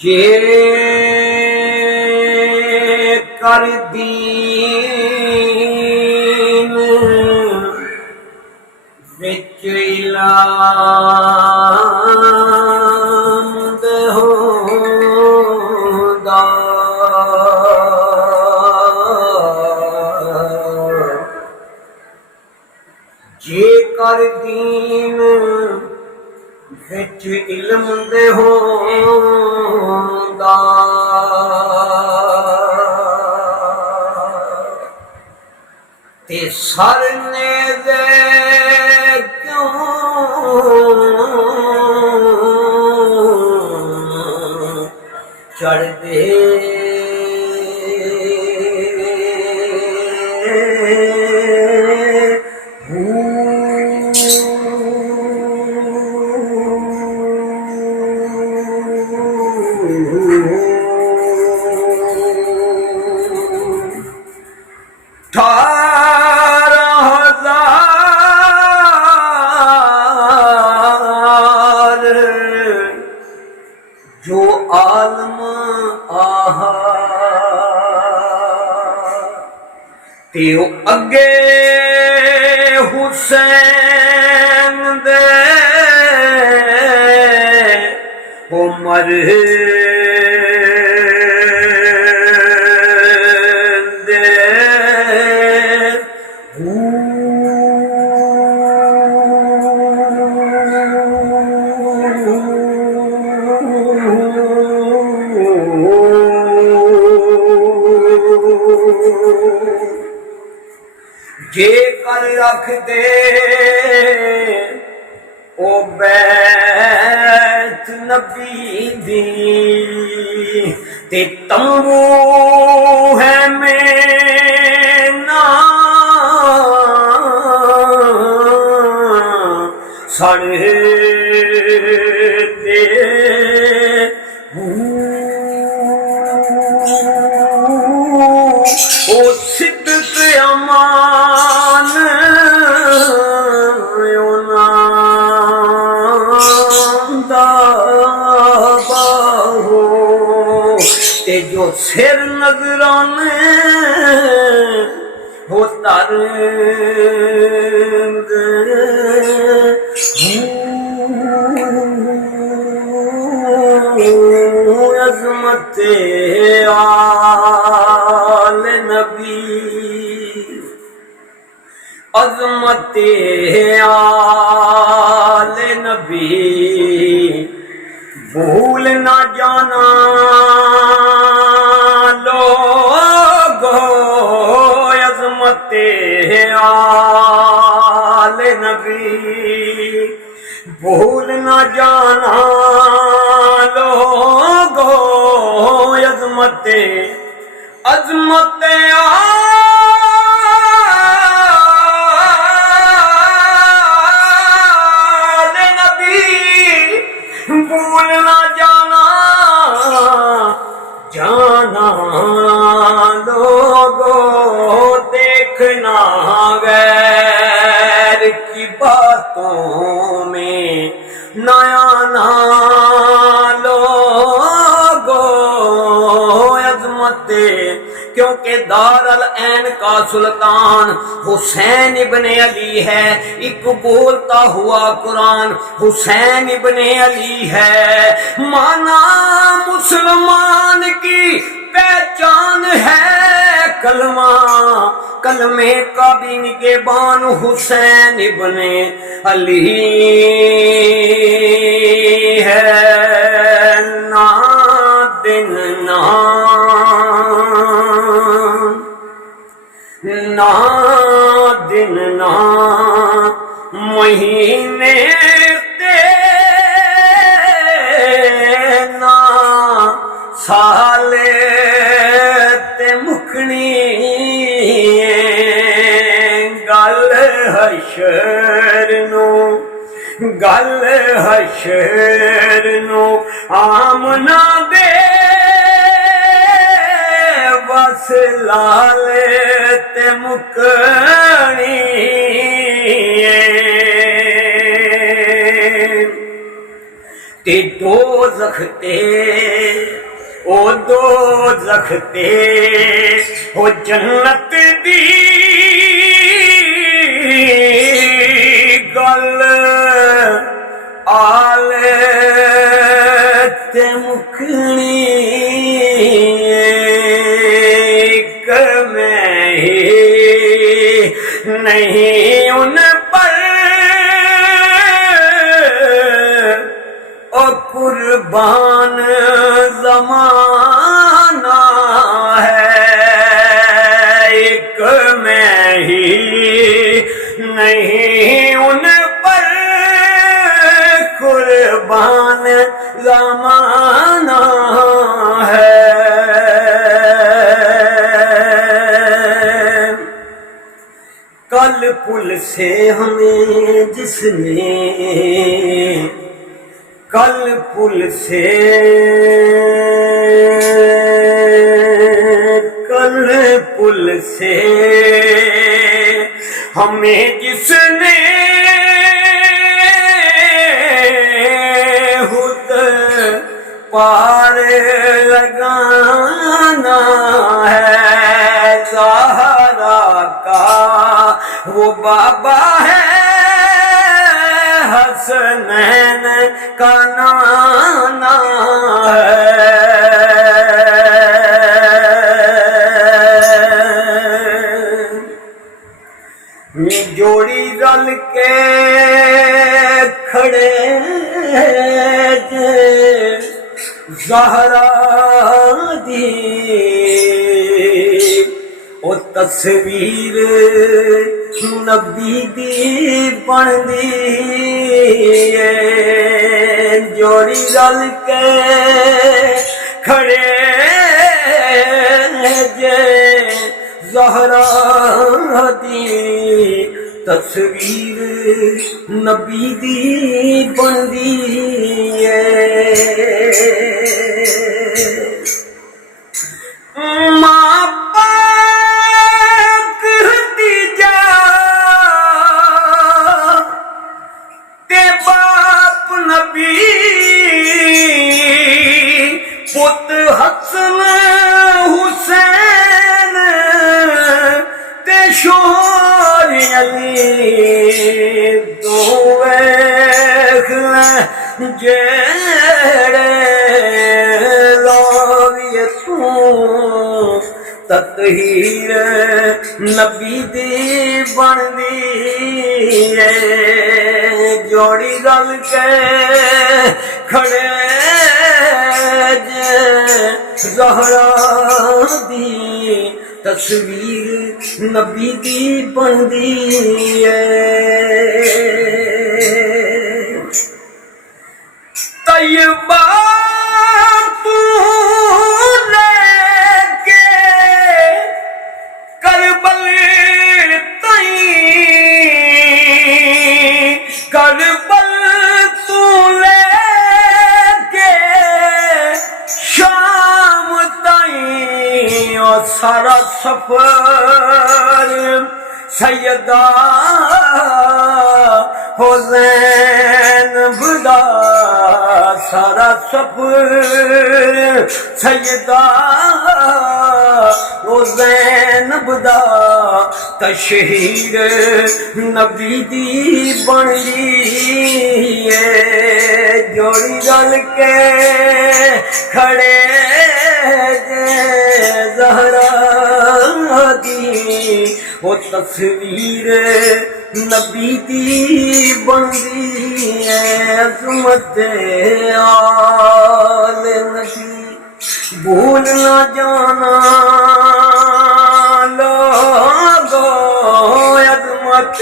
जे कर दीन विच इलाम होंदा जे कर दीन विच इल्म दे होंदा ते सर ने दे क्यों चढ़ दे जो आलम आहा ते अगे हुसैन दे उमर जे कर रख दे ओ बैत नबी दी ते तंबू है में ना सड़ दे ओ सिद्दत अमान बाहो ते जो सिर नजराने हो तरंग अज़मत आले नबी अज़मत आले नबी भूल ना जाना लोगो अज़मत आले नबी भूल ना जाना लोगो अज़मत अज़मत आले नबी भूल ना जाना जाना लोगो देखना गैर की बातों में नया ना लोगो अज़मत क्योंकि दारल ऐन का सुल्तान हुसैन इब्ने अली है। एक बोलता हुआ कुरान हुसैन इब्ने अली है। माना मुसलमान की पहचान है कलमा कलमे का भी निगहबान हुसैन इब्ने अली है। ना दिन ना दिन ना महीने ते ना साले ते मुकनी गल हशर नो आमना दे बस लाले ते मुकनी ते दोज़ख ते ओ दोज़ख ते ओ जन्नत दी गल आले ते मुकनी मैं ही नहीं उन पर ओ कुर्बान ज़माना है, एक मैं ही नहीं उन पर कुर्बान ज़माना है। कल पुल से हमें जिसने, कल पुल से, कल पुल से हमें जिसने हुद पार लगाना है, ज़हरा का वो बाबा है, हसनैन का नाना है। जोड़ी रल के खड़े ज़हरा दी ओ तस्वीर नबी दी बनदी है। जोड़ी रल के खड़े जे ज़हरा दी तस्वीर नबी दी बनदी है। पुत हसन हुसैन ते शोर अली दो वेख जेड़े लाविए तू ततहीर नबी दी बनदी है। जोड़ी गल के खड़े ज़हरा दी तस्वीर नबी दी बनदी है। तैयबा तू लेके करबल तई, करबल तू लेके शाम ताई और सारा सफर सैयदा हुसैन बुदा, सारा सफर सैयदा हुसैन बुदा तशहीर नबी दी बनदी है। जोड़ी रल के खड़े ज़हरा दी वो तस्वीर नबी दी बनदी है। अज़मत आले नबी भूल न जाना लोगो, अज़मत